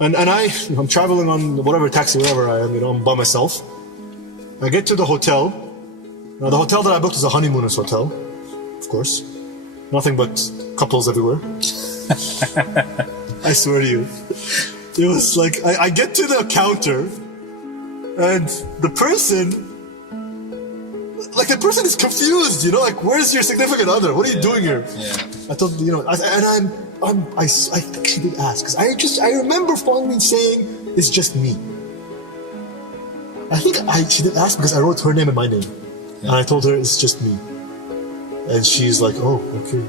I'm traveling on whatever taxi, wherever I am, I'm by myself. I get to the hotel. Now, the hotel that I booked is a honeymooners hotel, of course. Nothing but couples everywhere. I swear to you. It was like, I get to the counter, and the person is confused, like, where's your significant other? What are you doing here? Yeah. I told, I think she did ask, because I remember fondly saying, it's just me. I think she did ask because I wrote her name and my name. Yeah. And I told her it's just me. And she's like, oh, okay.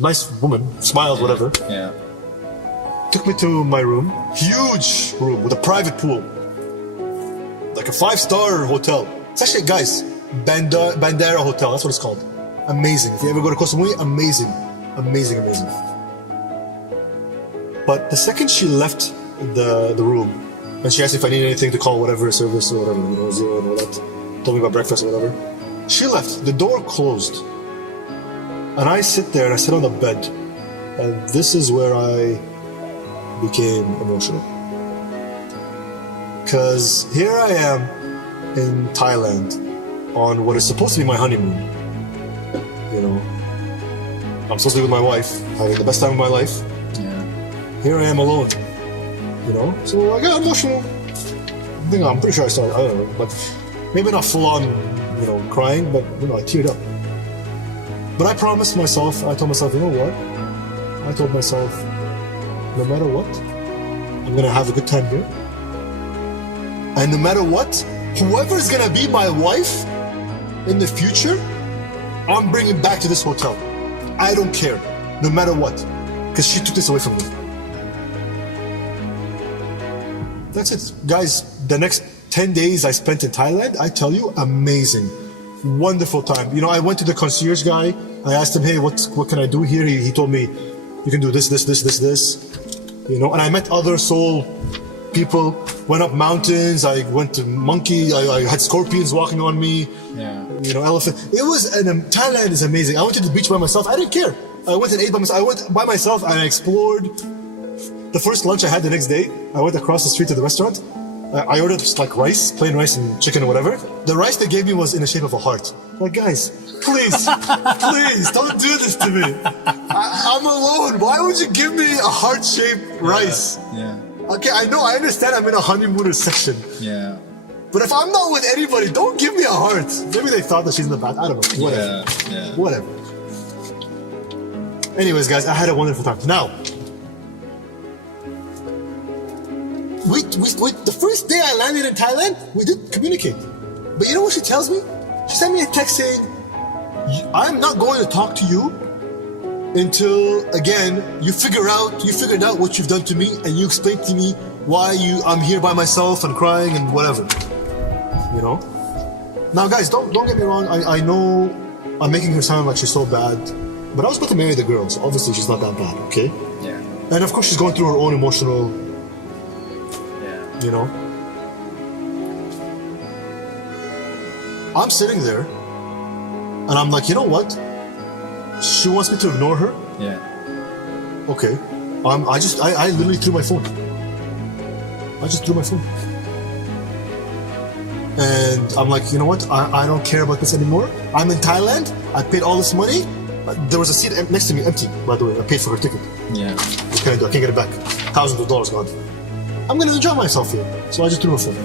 Nice woman, smiled, whatever. Yeah. Took me to my room, huge room with a private pool. Like a 5-star hotel. It's actually, guys, Bandera Hotel, that's what it's called. Amazing. If you ever go to Koh Samui, amazing. Amazing, amazing. But the second she left the room, and she asked if I need anything to call whatever service or whatever, zero and all that, told me about breakfast or whatever, she left. The door closed. And I sit there and I sit on the bed. And this is where I became emotional. Because here I am in Thailand on what is supposed to be my honeymoon. I'm supposed to be with my wife, having the best time of my life. Yeah. Here I am alone. So I got emotional. I'm pretty sure I started, I don't know, but maybe not full on, crying, but I teared up. But I promised myself, I told myself, you know what? I told myself, no matter what, I'm gonna have a good time here. And no matter what, whoever's gonna be my wife in the future, I'm bringing back to this hotel. I don't care, no matter what, because she took this away from me. That's it. Guys, the next 10 days I spent in Thailand, I tell you, amazing. Wonderful time. I went to the concierge guy. I asked him, hey, what can I do here? He told me, you can do this. And I met other soul people, went up mountains. I went to monkey. I had scorpions walking on me. Yeah. Elephant. It was, Thailand is amazing. I went to the beach by myself. I didn't care. I went and ate by myself. I went by myself and I explored. The first lunch I had the next day, I went across the street to the restaurant. I ordered just like rice, plain rice and chicken or whatever. The rice they gave me was in the shape of a heart. Like, guys, please, please don't do this to me. I'm alone. Why would you give me a heart-shaped rice? Yeah. Okay, I understand I'm in a honeymooner section. Yeah. But if I'm not with anybody, don't give me a heart. Maybe they thought that she's in the bath. I don't know. Whatever. Yeah. Whatever. Anyways, guys, I had a wonderful time. Now, the first day I landed in Thailand, we didn't communicate. But you know what she tells me? She sent me a text saying, I'm not going to talk to you until, again, you figured out what you've done to me and you explain to me why I'm here by myself and crying and whatever. Now, guys, don't get me wrong. I know I'm making her sound like she's so bad, but I was about to marry the girl, so obviously she's not that bad, okay? Yeah. And of course she's going through her own emotional, I'm sitting there, and I'm like, you know what? She wants me to ignore her? Yeah. Okay. I literally threw my phone. I just threw my phone. And I'm like, you know what? I don't care about this anymore. I'm in Thailand. I paid all this money. There was a seat next to me, empty, by the way. I paid for her ticket. Yeah. What can I do? I can't get it back. Thousands of dollars gone. I'm going to enjoy myself here. So I just threw my phone.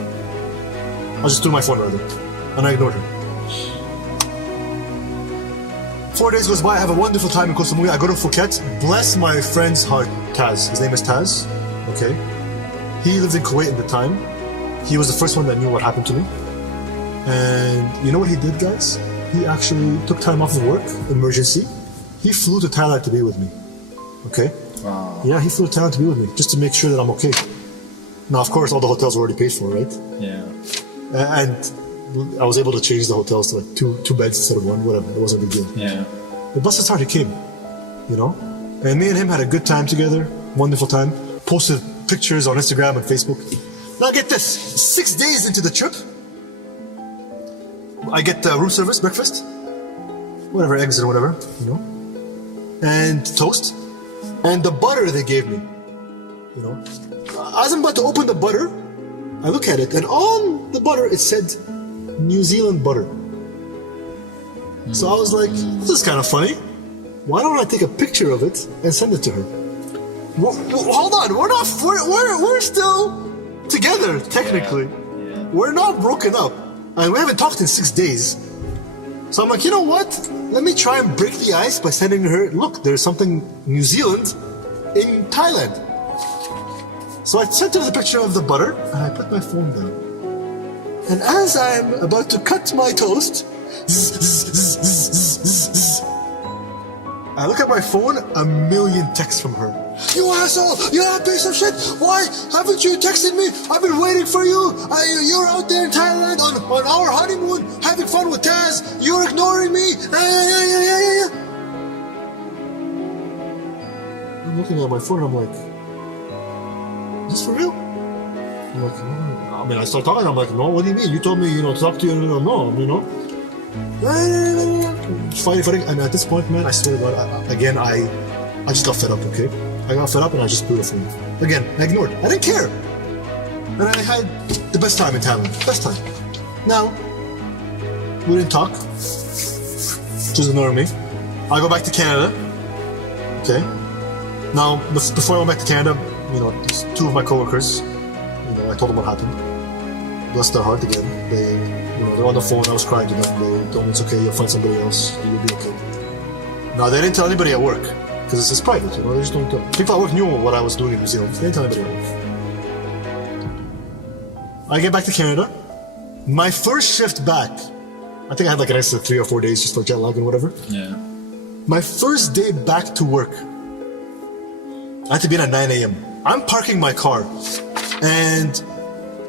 I just threw my phone, rather. And I ignored her. 4 days goes by, I have a wonderful time in Koh Samui. I go to Phuket. Bless my friend's heart, Taz. His name is Taz. Okay. He lived in Kuwait at the time. He was the first one that knew what happened to me. And you know what he did, guys? He actually took time off of work, emergency. He flew to Thailand to be with me. Okay? Wow. Yeah, he flew to Thailand to be with me, just to make sure that I'm okay. Now, of course, all the hotels were already paid for, right? Yeah. And I was able to change the hotels to like two beds instead of one, whatever. It wasn't a big deal. Yeah. But bless his heart, he came, And me and him had a good time together, wonderful time. Posted pictures on Instagram and Facebook. Now get this, 6 days into the trip, I get room service, breakfast, whatever, eggs or whatever, and toast. And the butter they gave me you know. As I'm about to open the butter, I look at it, and on the butter it said New Zealand butter. So I was like, this is kind of funny. Why don't I take a picture of it and send it to her? Hold on, we're still together technically. Yeah. We're not broken up, and we haven't talked in 6 days. So I'm like, you know what? Let me try and break the ice by sending her, look, there's something New Zealand in Thailand. So I sent her the picture of the butter, and I put my phone down. And as I'm about to cut my toast, I look at my phone, a million texts from her. You asshole! You piece of shit! Why haven't you texted me? I've been waiting for you! You're out there in Thailand on our honeymoon, having fun with Taz. You're ignoring me! I'm looking at my phone and I'm like, is this for real? I'm like, I mean, I start talking, I'm like, no, what do you mean? You told me, to talk to you, no. Fighting. And at this point, man, I swear to God, I just got fed up, okay? I got fed up and I just blew the phone. Again, I ignored. I didn't care. And I had the best time in Thailand. Best time. Now, we didn't talk. Just ignore me. I go back to Canada. Okay? Now, before I went back to Canada, two of my coworkers, I told them what happened. Bless their heart again. They're on the phone. I was crying to them. They told me it's okay. You'll find somebody else. You'll be okay. Now, they didn't tell anybody at work. Because it's private, they just don't tell. People at work knew what I was doing in New Zealand. They didn't tell anybody else. I get back to Canada. My first shift back, I think I had like an extra 3 or 4 days just for jet lag and whatever. Yeah. My first day back to work, I had to be in at 9 a.m. I'm parking my car. And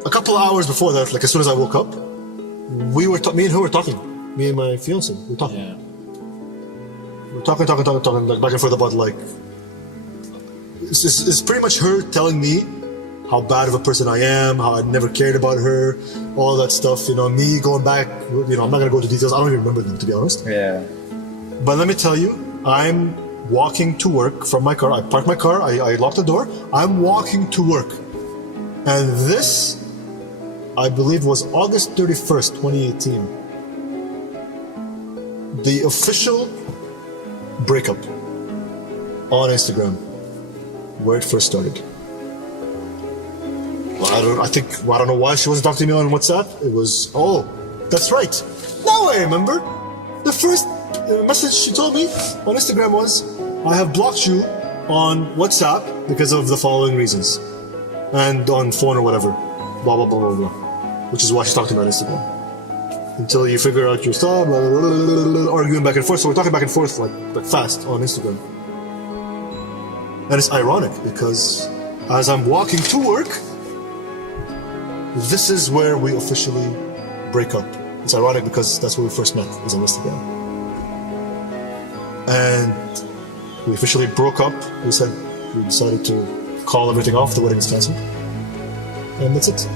a couple of hours before that, like as soon as I woke up, me and her were talking. Me and my fiance were talking. Yeah. We're talking, like back and forth about like, it's pretty much her telling me how bad of a person I am, how I never cared about her, all that stuff, me going back, I'm not gonna go into details, I don't even remember them, to be honest. Yeah. But let me tell you, I'm walking to work from my car, I parked my car, I locked the door, I'm walking to work. And this, I believe was August 31st, 2018. The official breakup on Instagram, where it first started. Well, I don't know why she wasn't talking to me on WhatsApp. It was, that's right. Now I remember. The first message she told me on Instagram was, I have blocked you on WhatsApp because of the following reasons. And on phone or whatever. Blah, blah, blah, blah, blah. Which is why she's talking to me on Instagram. Until you figure out your stuff, blah, blah, blah, blah, blah, arguing back and forth. So we're talking back and forth like fast on Instagram. And it's ironic because as I'm walking to work, this is where we officially break up. It's ironic because that's where we first met, was on Instagram. And we officially broke up. We decided to call everything off, the wedding is cancelled. And that's it.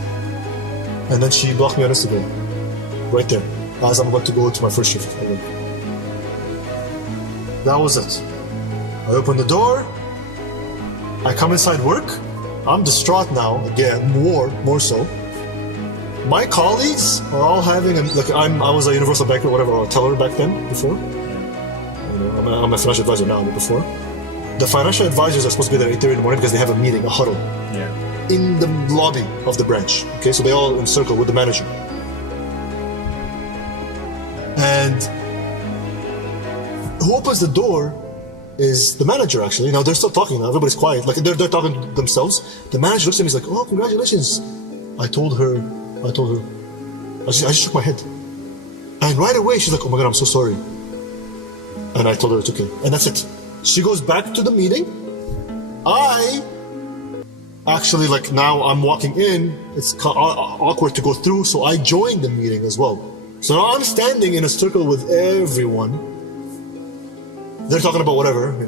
And then she blocked me on Instagram. Right there, as I'm about to go to my first shift. That was it. I open the door, I come inside work, I'm distraught now, again, more so. My colleagues are all having, I was a universal banker, whatever, or a teller back then, before. I'm a financial advisor now, but before. The financial advisors are supposed to be there at 8:30 in the morning because they have a meeting, a huddle, in the lobby of the branch. Okay, so they all encircle with the manager. And who opens the door is the manager, actually. Now, they're still talking now. Everybody's quiet. Like, they're talking to themselves. The manager looks at me, he's like, oh, congratulations. I told her. I just shook my head. And right away, she's like, oh my God, I'm so sorry. And I told her it's okay. And that's it. She goes back to the meeting. I actually, now I'm walking in. It's awkward to go through, so I joined the meeting as well. So now I'm standing in a circle with everyone. They're talking about whatever, the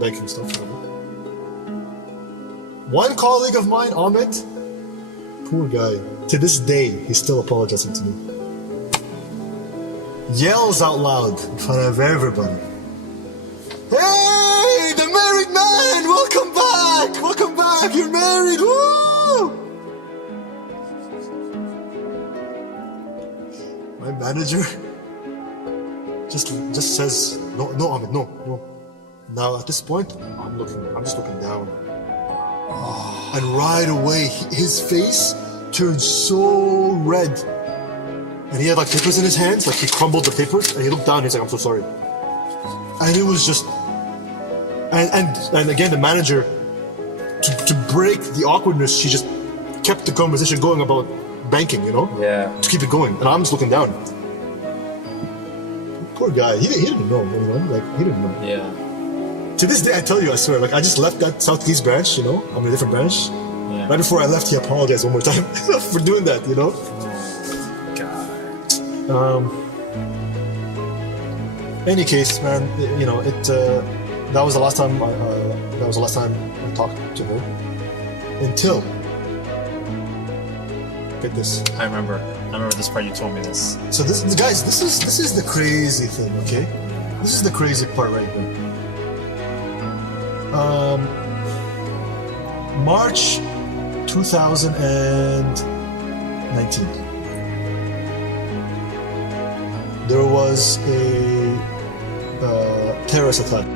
banking stuff. Whatever. One colleague of mine, Ahmed, poor guy, to this day, he's still apologizing to me. Yells out loud in front of everybody. Hey, the married man! Welcome back! Welcome back! You're married! Woo! My manager just says, no, Ahmed, no. Now at this point, I'm just looking down. And right away, his face turned so red. And he had like papers in his hands, like he crumbled the papers, and he looked down and he's like, I'm so sorry. And it was just, and again, the manager, to break the awkwardness, she just kept the conversation going about banking, you know? Yeah. To keep it going. And I'm just looking down. Poor guy. He didn't know, you know? Like, he didn't know. Yeah. To this day, I tell you, I swear, like, I just left that Southeast branch, you know? I'm in a different branch. Yeah. Right before I left, he apologized one more time for doing that, you know? God. Any case, man, you know, that was the last time I talked to her. Until, get this. I remember this part. You told me this. So guys, this is the crazy thing, okay? This is the crazy part right here. March 2019. There was a terrorist attack.